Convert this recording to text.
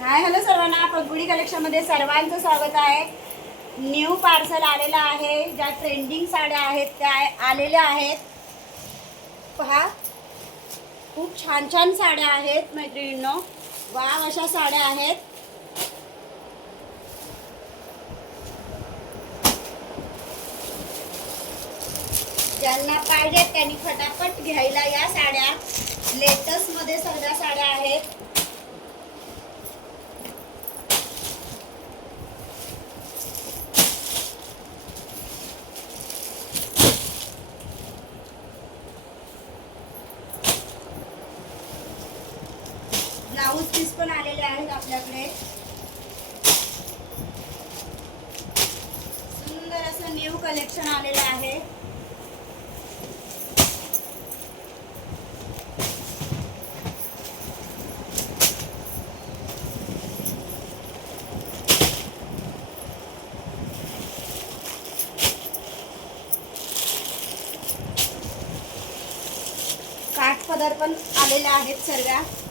Hi hello सर्वांना, पगुडी कलेक्शनमध्ये सर्वांचं स्वागत आहे. न्यू पार्सल आलेला आहे. ज्या ट्रेंडिंग साड्या आहेत त्या आलेल्या आहेत. पहा, खूप छान छान साड्या आहेत मैत्रिणींनो. वाव अशा साड्या आहेत. ज्यांना पाहिजे त्यांनी फटाफट घ्यायला या साड्या. लेटेस्ट मध्ये सगळ्या साड्या आहेत. ब्लाउज पीस पण आलेले आहेत आपल्याकडे. सुंदर असं न्यू कलेक्शन आलेलं आहे. काठ पदर पण आलेले आहेत सर्व.